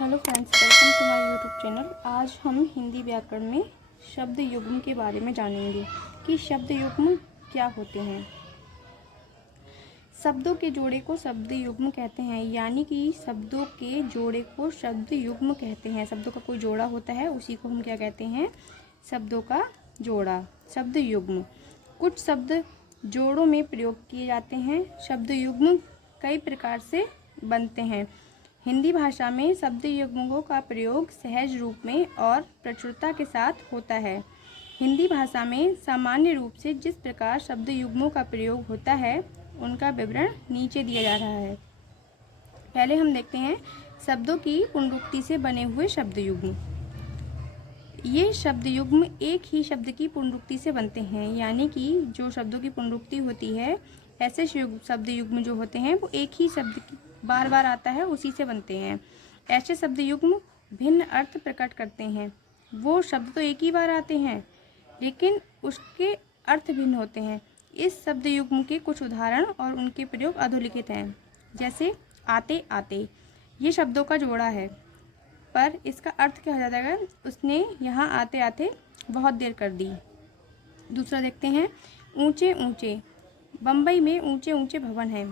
Hello friends, welcome to my YouTube channel. आज हम हिंदी व्याकरण में शब्द युग्म के बारे में जानेंगे कि शब्द युग्म क्या होते हैं। शब्दों के जोड़े को शब्द युग्म कहते हैं, यानी कि शब्दों के जोड़े को शब्द युग्म कहते हैं। शब्दों का कोई जोड़ा होता है, उसी को हम क्या कहते हैं? शब्दों का जोड़ा, शब्द युग्म। कुछ शब्द जोड़ों में प्रयोग किए जाते हैं। शब्द युग्म कई प्रकार से बनते हैं। हिंदी भाषा में शब्द युग्मों का प्रयोग सहज रूप में और प्रचुरता के साथ होता है। हिंदी भाषा में सामान्य रूप से जिस प्रकार शब्द युग्मों का प्रयोग होता है, उनका विवरण नीचे दिया जा रहा है। पहले हम देखते हैं शब्दों की पुनरुक्ति से बने हुए शब्द युग्म। ये शब्द युग्म एक ही शब्द की पुनरुक्ति से बनते हैं, यानी कि जो शब्दों की पुनरुक्ति होती है, ऐसे शब्द युग्म जो होते हैं वो एक ही शब्द की बार बार आता है, उसी से बनते हैं। ऐसे शब्द युग्म भिन्न अर्थ प्रकट करते हैं। वो शब्द तो एक ही बार आते हैं, लेकिन उसके अर्थ भिन्न होते हैं। इस शब्द युग्म के कुछ उदाहरण और उनके प्रयोग अधोलिखित हैं। जैसे आते आते, ये शब्दों का जोड़ा है, पर इसका अर्थ क्या हो जाता है? उसने यहाँ आते आते बहुत देर कर दी। दूसरा देखते हैं ऊंचे ऊंचे। बम्बई में ऊंचे ऊंचे भवन हैं।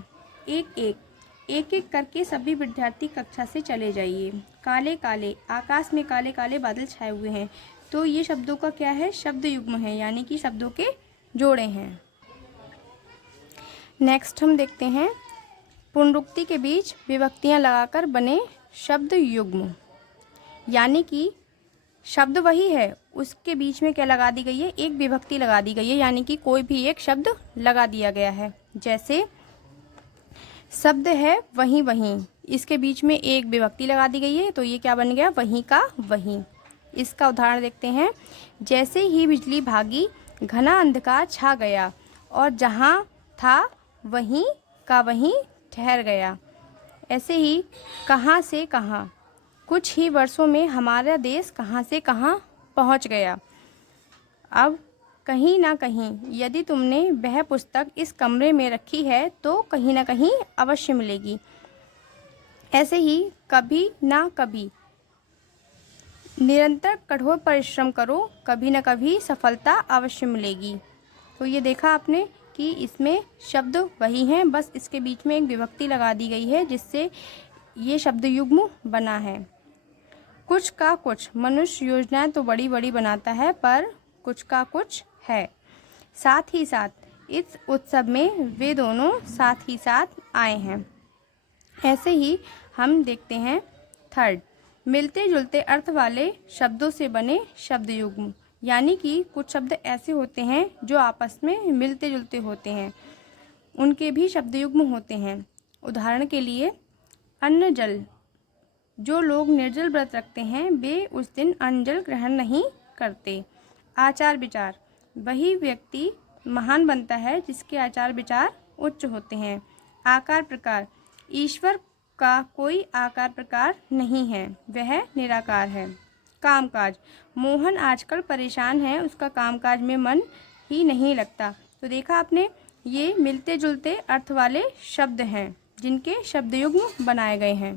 एक एक करके सभी विद्यार्थी कक्षा से चले जाइए। काले काले, आकाश में काले काले बादल छाए हुए हैं। तो ये शब्दों का क्या है? शब्द युग्म है, यानी कि शब्दों के जोड़े हैं। नेक्स्ट हम देखते हैं पुनरुक्ति के बीच विभक्तियां लगाकर बने शब्द युग्म, यानी कि शब्द वही है, उसके बीच में क्या लगा दी गई है? एक विभक्ति लगा दी गई है, यानी कि कोई भी एक शब्द लगा दिया गया है। जैसे शब्द है वहीं वहीं, इसके बीच में एक विभक्ति लगा दी गई है, तो ये क्या बन गया? वहीं का वहीं। इसका उदाहरण देखते हैं। जैसे ही बिजली भागी, घना अंधकार छा गया और जहाँ था वहीं का वहीं ठहर गया। ऐसे ही कहाँ से कहाँ, कुछ ही वर्षों में हमारा देश कहाँ से कहाँ पहुँच गया। अब कहीं ना कहीं, यदि तुमने वह पुस्तक इस कमरे में रखी है तो कहीं ना कहीं अवश्य मिलेगी। ऐसे ही कभी ना कभी, निरंतर कठोर परिश्रम करो, कभी ना कभी सफलता अवश्य मिलेगी। तो ये देखा आपने कि इसमें शब्द वही हैं, बस इसके बीच में एक विभक्ति लगा दी गई है, जिससे ये शब्द युग्म बना है। कुछ का कुछ, मनुष्य योजनाएं तो बड़ी बड़ी बनाता है, पर कुछ का कुछ है। साथ ही साथ इस उत्सव में वे दोनों साथ ही साथ आए हैं। ऐसे ही हम देखते हैं थर्ड, मिलते जुलते अर्थ वाले शब्दों से बने शब्द युग्म, यानी कि कुछ शब्द ऐसे होते हैं जो आपस में मिलते जुलते होते हैं, उनके भी शब्द युग्म होते हैं। उदाहरण के लिए अन्न जल, जो लोग निर्जल व्रत रखते हैं वे उस दिन अन्न जल ग्रहण नहीं करते। आचार विचार, वही व्यक्ति महान बनता है जिसके आचार विचार उच्च होते हैं। आकार प्रकार, ईश्वर का कोई आकार प्रकार नहीं है, वह निराकार है। कामकाज, मोहन आजकल परेशान है, उसका कामकाज में मन ही नहीं लगता। तो देखा आपने, ये मिलते जुलते अर्थ वाले शब्द हैं जिनके शब्द युग्म बनाए गए हैं।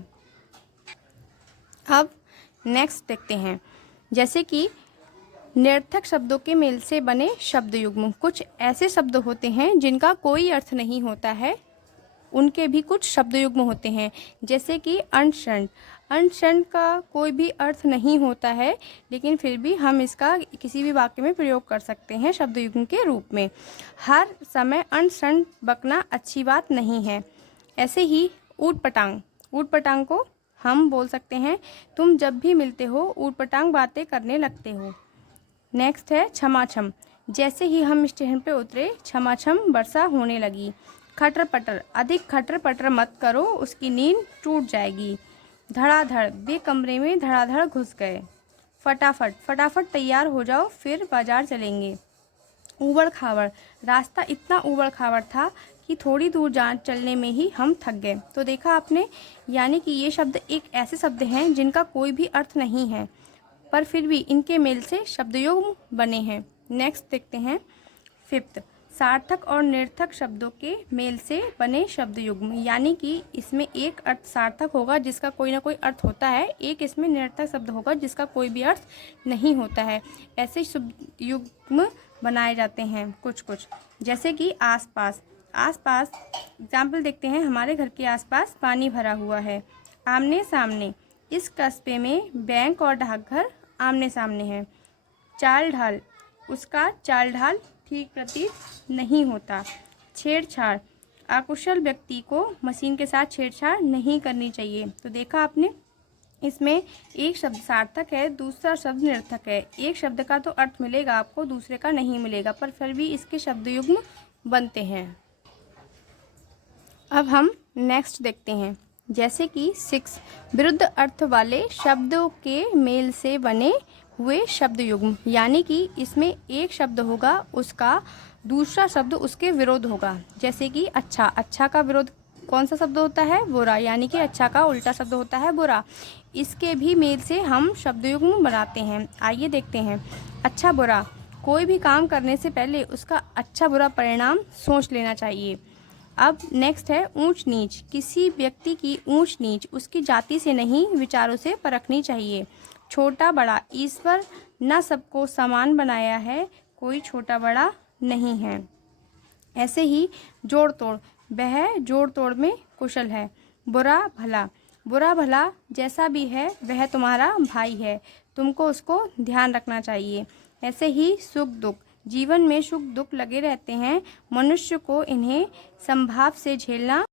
अब नेक्स्ट देखते हैं, जैसे कि निरर्थक शब्दों के मेल से बने शब्द युग्म। कुछ ऐसे शब्द होते हैं जिनका कोई अर्थ नहीं होता है, उनके भी कुछ शब्द युग्म होते हैं। जैसे कि अंशंड, अंशंड का कोई भी अर्थ नहीं होता है, लेकिन फिर भी हम इसका किसी भी वाक्य में प्रयोग कर सकते हैं शब्द युग्म के रूप में। हर समय अंशंड बकना अच्छी बात नहीं है। ऐसे ही ऊट पटांग, ऊट पटांग को हम बोल सकते हैं तुम जब भी मिलते हो ऊटपटांग बातें करने लगते हो। नेक्स्ट है छमाछम, जैसे ही हम स्टेशन पे उतरे छमाछम वर्षा होने लगी। खटर पटर, अधिक खटर पटर मत करो, उसकी नींद टूट जाएगी। धड़ाधड़, वे कमरे में धड़ाधड़ घुस गए। फटाफट, फटाफट तैयार हो जाओ, फिर बाजार चलेंगे। ऊबड़ खाबड़, रास्ता इतना ऊबड़ खाबड़ था कि थोड़ी दूर चलने में ही हम थक गए। तो देखा आपने, यानी कि ये शब्द एक ऐसे शब्द हैं जिनका कोई भी अर्थ नहीं है, पर फिर भी इनके मेल से शब्द युग्म बने हैं। नेक्स्ट देखते हैं फिफ्थ, सार्थक और निरर्थक शब्दों के मेल से बने शब्द युग्म, यानी कि इसमें एक अर्थ सार्थक होगा जिसका कोई ना कोई अर्थ होता है, एक इसमें निरर्थक शब्द होगा जिसका कोई भी अर्थ नहीं होता है। ऐसे शब्द युग्म बनाए जाते हैं कुछ कुछ, जैसे कि आसपास। आसपास एग्जाम्पल देखते हैं, हमारे घर के आसपास पानी भरा हुआ है। आमने सामने, इस कस्बे में बैंक और डाकघर आमने सामने हैं। चाल ढाल, उसका चाल ढाल ठीक प्रतीत नहीं होता। छेड़छाड़, अकुशल व्यक्ति को मशीन के साथ छेड़छाड़ नहीं करनी चाहिए। तो देखा आपने, इसमें एक शब्द सार्थक है, दूसरा शब्द निरर्थक है। एक शब्द का तो अर्थ मिलेगा आपको, दूसरे का नहीं मिलेगा, पर फिर भी इसके शब्द युग्म बनते हैं। अब हम नेक्स्ट देखते हैं, जैसे कि 6 विरुद्ध अर्थ वाले शब्दों के मेल से बने हुए शब्द युग्म, यानी कि इसमें एक शब्द होगा, उसका दूसरा शब्द उसके विरोध होगा। जैसे कि अच्छा, अच्छा का विरोध कौन सा शब्द होता है? बुरा, यानी कि अच्छा का उल्टा शब्द होता है बुरा। इसके भी मेल से हम शब्द युग्म बनाते हैं। आइए देखते हैं। अच्छा बुरा, कोई भी काम करने से पहले उसका अच्छा बुरा परिणाम सोच लेना चाहिए। अब नेक्स्ट है ऊंच नीच, किसी व्यक्ति की ऊंच नीच उसकी जाति से नहीं, विचारों से परखनी चाहिए। छोटा बड़ा, ईश्वर न सबको समान बनाया है, कोई छोटा बड़ा नहीं है। ऐसे ही जोड़ तोड़, वह जोड़ तोड़ में कुशल है। बुरा भला, बुरा भला जैसा भी है वह तुम्हारा भाई है, तुमको उसको ध्यान रखना चाहिए। ऐसे ही सुख दुख, जीवन में सुख दुख लगे रहते हैं, मनुष्य को इन्हें संभाव से झेलना